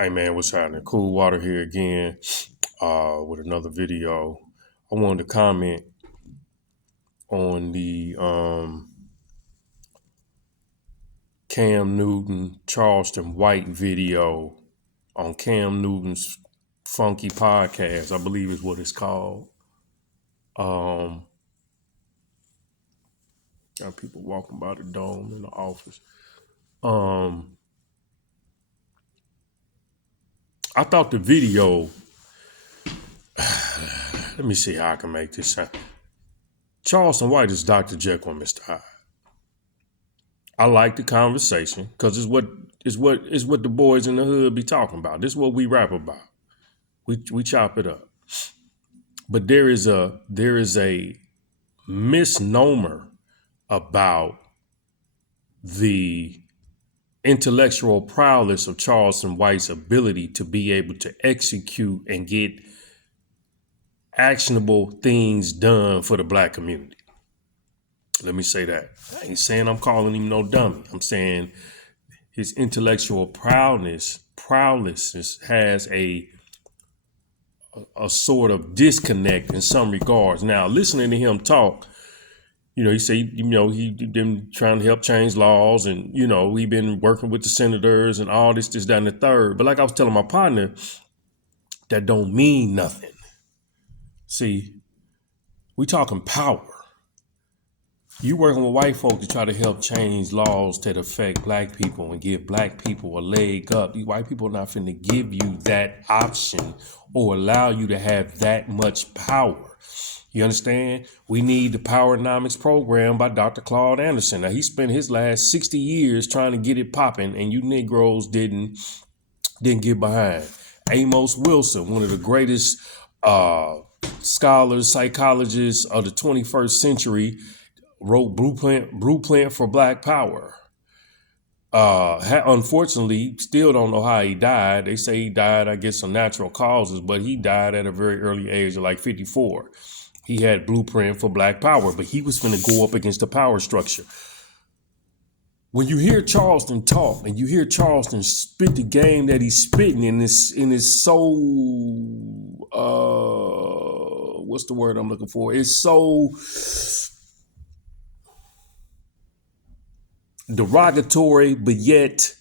Hey man, what's happening? Cool Water here again with another video. I wanted to comment on the Cam Newton Charleston White video on Cam Newton's Funky Podcast, I believe is what it's called. Got people walking by the dome in the office. I thought the video, let me see how I can make this sound. Charleston White is Dr. Jekyll and Mr. Hyde. I like the conversation because it's what the boys in the hood be talking about. This is what we rap about. We chop it up. But there is a misnomer about the intellectual prowess of Charleston White's ability to be able to execute and get actionable things done for the black community. Let me say that. I ain't saying I'm calling him no dummy. I'm saying his intellectual prowess has a sort of disconnect in some regards. Now, listening to him talk, he say, he been trying to help change laws and, he been working with the senators and all this, that, and the third. But like I was telling my partner, that don't mean nothing. See, we talking power. You working with white folk to try to help change laws that affect black people and give black people a leg up. These white people are not finna give you that option or allow you to have that much power. You understand? We need the Powernomics program by Dr. Claude Anderson. Now, he spent his last 60 years trying to get it popping, and you Negroes didn't get behind. Amos Wilson, one of the greatest scholars, psychologists of the 21st century, wrote Blueprint for Black Power. Unfortunately, still don't know how he died. They say he died, I guess, of natural causes, but he died at a very early age of like 54. He had Blueprint for Black Power, but he was going to go up against the power structure. When you hear Charleston talk and you hear Charleston spit the game that he's spitting in his so what's the word I'm looking for? It's so derogatory, but yet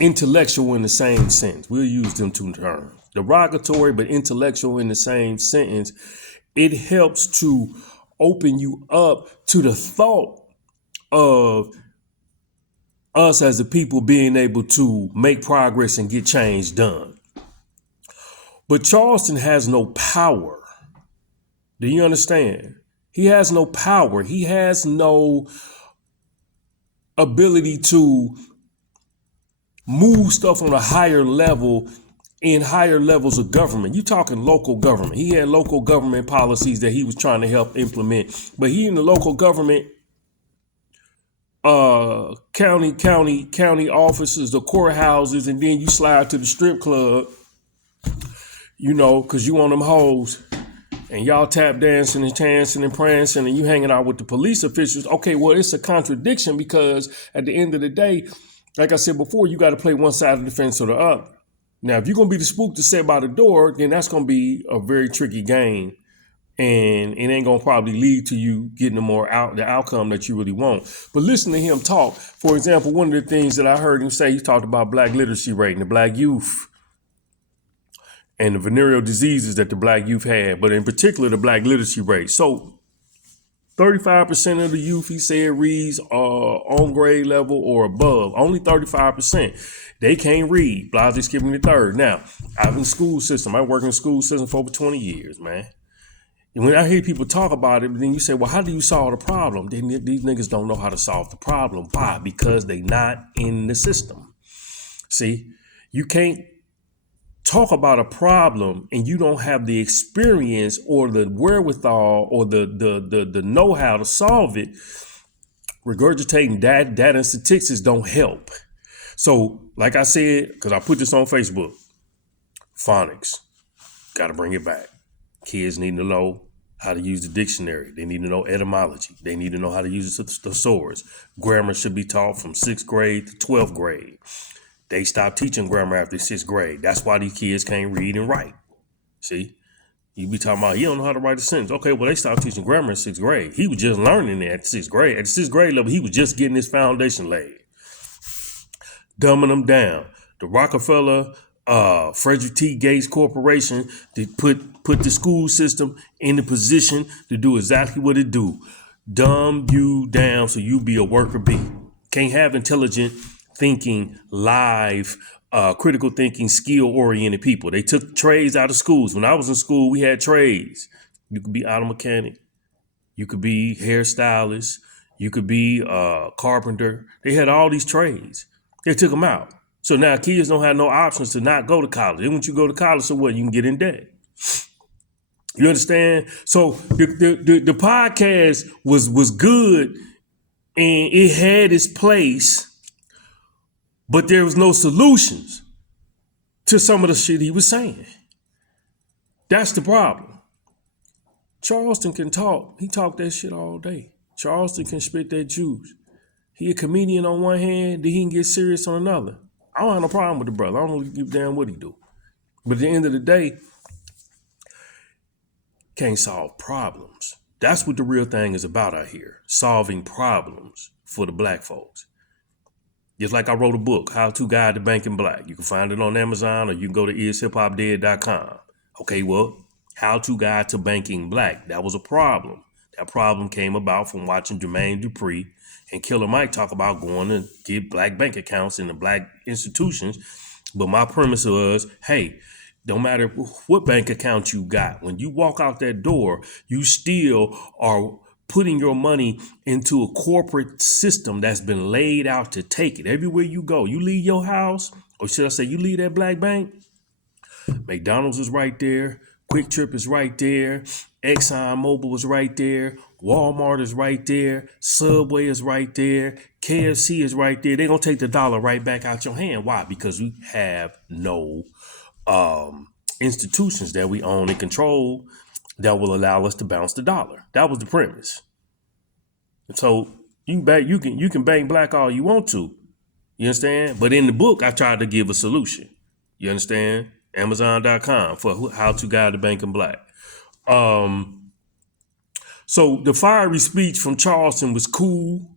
intellectual in the same sense. We'll use them two terms. Derogatory, but intellectual in the same sentence. It helps to open you up to the thought of us as a people being able to make progress and get change done. But Charleston has no power. Do you understand? He has no power. He has no ability to move stuff on a higher level in higher levels of government. You talking local government. He had local government policies that he was trying to help implement. But he in the local government, county offices, the courthouses, and then you slide to the strip club, because you on them hoes. And y'all tap dancing and chancing and prancing and you hanging out with the police officials. Okay, well, it's a contradiction because at the end of the day, like I said before, you got to play one side of the fence or the other. Now, if you're going to be the spook to set by the door, then that's going to be a very tricky game. And it ain't going to probably lead to you getting the outcome that you really want. But listen to him talk. For example, one of the things that I heard him say, he talked about black literacy rate and the black youth and the venereal diseases that the black youth had, but in particular, the black literacy rate. So 35% of the youth, he said, reads on grade level or above. Only 35%. They can't read. Blase skipping the third. Now, I'm in the school system. I work in the school system for over 20 years, man. And when I hear people talk about it, then you say, well, how do you solve the problem? Then these niggas don't know how to solve the problem. Why? Because they not in the system. See, you can't talk about a problem and you don't have the experience or the wherewithal or the know-how to solve it. Regurgitating data and statistics don't help. So, like I said, because I put this on Facebook, phonics, got to bring it back. Kids need to know how to use the dictionary. They need to know etymology. They need to know how to use the thesaurus. Grammar should be taught from 6th grade to 12th grade. They stopped teaching grammar after 6th grade. That's why these kids can't read and write. See? You be talking about, you don't know how to write a sentence. Okay, well, they stopped teaching grammar in 6th grade. He was just learning it at 6th grade. At the 6th grade level, he was just getting his foundation laid. Dumbing them down. The Rockefeller, Frederick T. Gates Corporation, they put the school system in the position to do exactly what it do. Dumb you down so you be a worker bee. Can't have intelligent thinking, live, critical thinking, skill-oriented people. They took trades out of schools. When I was in school, we had trades. You could be auto mechanic. You could be hairstylist. You could be carpenter. They had all these trades. They took them out. So now kids don't have no options to not go to college. And once you go to college, so what? You can get in debt. You understand? So the podcast was good and it had its place, but there was no solutions to some of the shit he was saying. That's the problem. Charleston can talk. He talked that shit all day. Charleston can spit that juice. He a comedian on one hand, then he can get serious on another. I don't have no problem with the brother. I don't give a damn what he do. But at the end of the day, can't solve problems. That's what the real thing is about out here. Solving problems for the black folks. Just like I wrote a book, How to Guide to Banking Black. You can find it on Amazon or you can go to ishiphopdead.com. Okay, well, How to Guide to Banking Black. That was a problem. That problem came about from watching Jermaine Dupri and Killer Mike talk about going to get black bank accounts in the black institutions. But my premise was, hey, don't matter what bank account you got. When you walk out that door, you still are putting your money into a corporate system that's been laid out to take it. Everywhere you go, you leave your house, or should I say you leave that black bank, McDonald's is right there. Quick Trip is right there. Exxon Mobil is right there. Walmart is right there. Subway is right there. KFC is right there. They're going to take the dollar right back out your hand. Why? Because we have no institutions that we own and control that will allow us to bounce the dollar. That was the premise. So you can bank black all you want to. You understand? But in the book, I tried to give a solution. You understand? Amazon.com for How to Guide to Banking Black. So the fiery speech from Charleston was cool.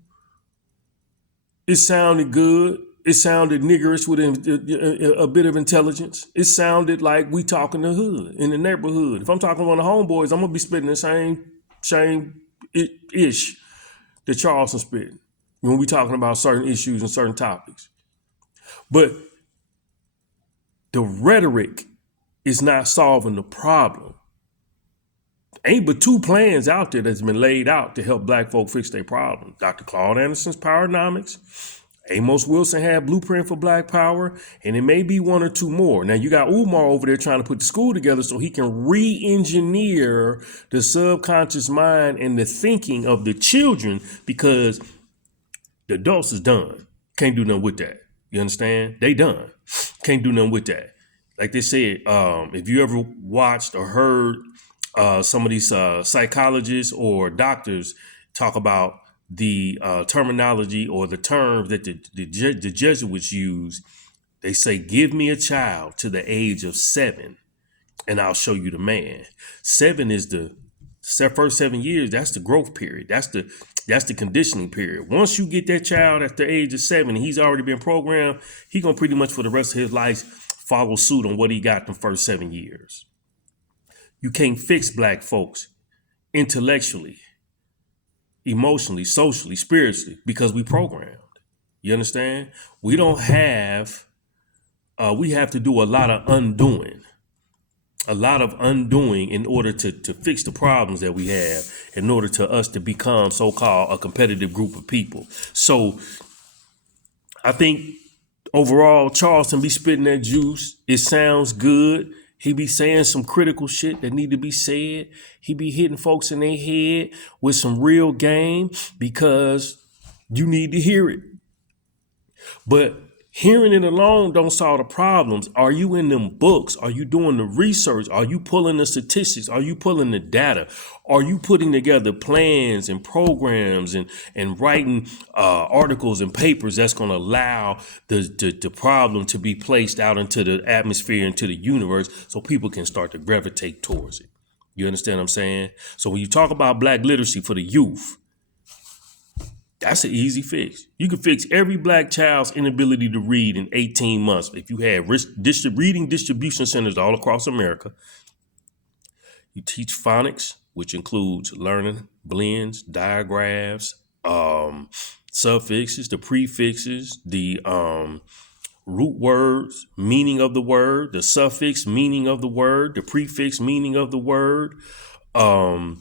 It sounded good. It sounded niggerish with a bit of intelligence. It sounded like we talking the hood, in the neighborhood. If I'm talking to one of the homeboys, I'm going to be spitting the same ish that Charleston spitting when we talking about certain issues and certain topics. But the rhetoric is not solving the problem. Ain't but two plans out there that's been laid out to help black folk fix their problem. Dr. Claude Anderson's Powernomics. Amos Wilson had Blueprint for Black Power, and it may be one or two more. Now, you got Umar over there trying to put the school together so he can re-engineer the subconscious mind and the thinking of the children, because the adults is done. Can't do nothing with that. You understand? They done. Can't do nothing with that. Like they said, if you ever watched or heard some of these psychologists or doctors talk about the terminology or the terms that the Jesuits use, they say, give me a child to the age of 7 and I'll show you the man. 7 is the first 7 years. That's the growth period. That's the conditioning period. Once you get that child at the age of 7 and he's already been programmed, he gonna pretty much for the rest of his life follow suit on what he got in the first 7 years. You can't fix black folks intellectually, emotionally, socially, spiritually, because we programmed. You understand? We don't have, we have to do a lot of undoing in order to fix the problems that we have, in order to us to become so-called a competitive group of people. So I think overall, Charleston be spitting that juice. It sounds good. He be saying some critical shit that need to be said. He be hitting folks in their head with some real game because you need to hear it. But Hearing it alone don't solve the problems. Are you in them books? Are you doing the research? Are you pulling the statistics? Are you pulling the data? Are you putting together plans and programs and writing articles and papers that's going to allow the problem to be placed out into the atmosphere, into the universe, so people can start to gravitate towards it? You understand what I'm saying? So when you talk about black literacy for the youth, that's an easy fix. You can fix every black child's inability to read in 18 months. If you have reading distribution centers all across America, you teach phonics, which includes learning blends, digraphs, suffixes, the prefixes, the root words, meaning of the word, the suffix, meaning of the word, the prefix, meaning of the word, the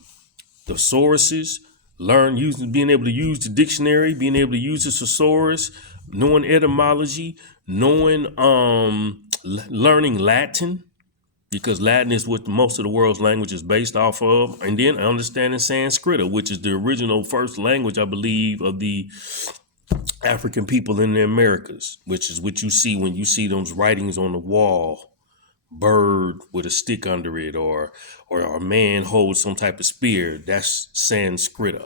sources, being able to use the dictionary, being able to use the thesaurus, knowing etymology, knowing, learning Latin, because Latin is what most of the world's language is based off of, and then understanding Sanskrit, which is the original first language, I believe, of the African people in the Americas, which is what you see when you see those writings on the wall. Bird with a stick under it, or a man holds some type of spear. That's Sanskrit,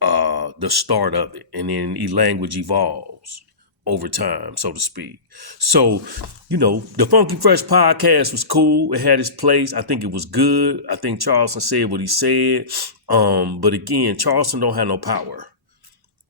the start of it, and then language evolves over time, so to speak. So, the Funky Fresh podcast was cool. It had its place. I think it was good. I think Charleston said what he said. But again, Charleston don't have no power.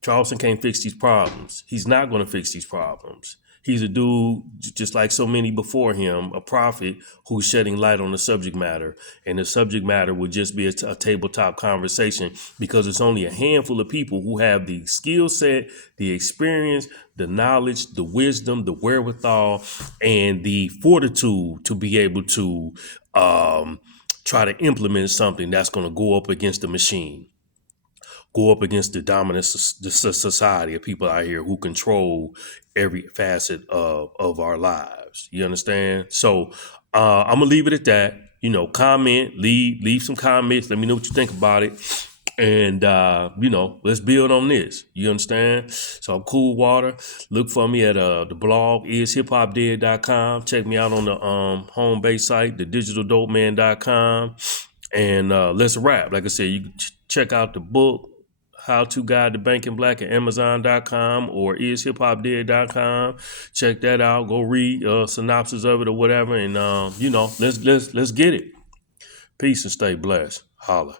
Charleston can't fix these problems. He's not going to fix these problems. He's a dude, just like so many before him, a prophet who's shedding light on the subject matter. And the subject matter would just be a tabletop conversation, because it's only a handful of people who have the skill set, the experience, the knowledge, the wisdom, the wherewithal, and the fortitude to be able to try to implement something that's going to go up against the machine. Go up against the dominant society of people out here who control every facet of our lives. You understand? So I'm gonna leave it at that. Comment, leave some comments. Let me know what you think about it. And, let's build on this. You understand? So I'm Cool Water. Look for me at the blog, ishiphopdead.com. Check me out on the home base site, thedigitaldopeman.com. And let's wrap. Like I said, you can check out the book, How to Guide the Banking Black, at Amazon.com or ishiphopdead.com. Check that out. Go read synopsis of it or whatever. And, let's get it. Peace and stay blessed. Holla.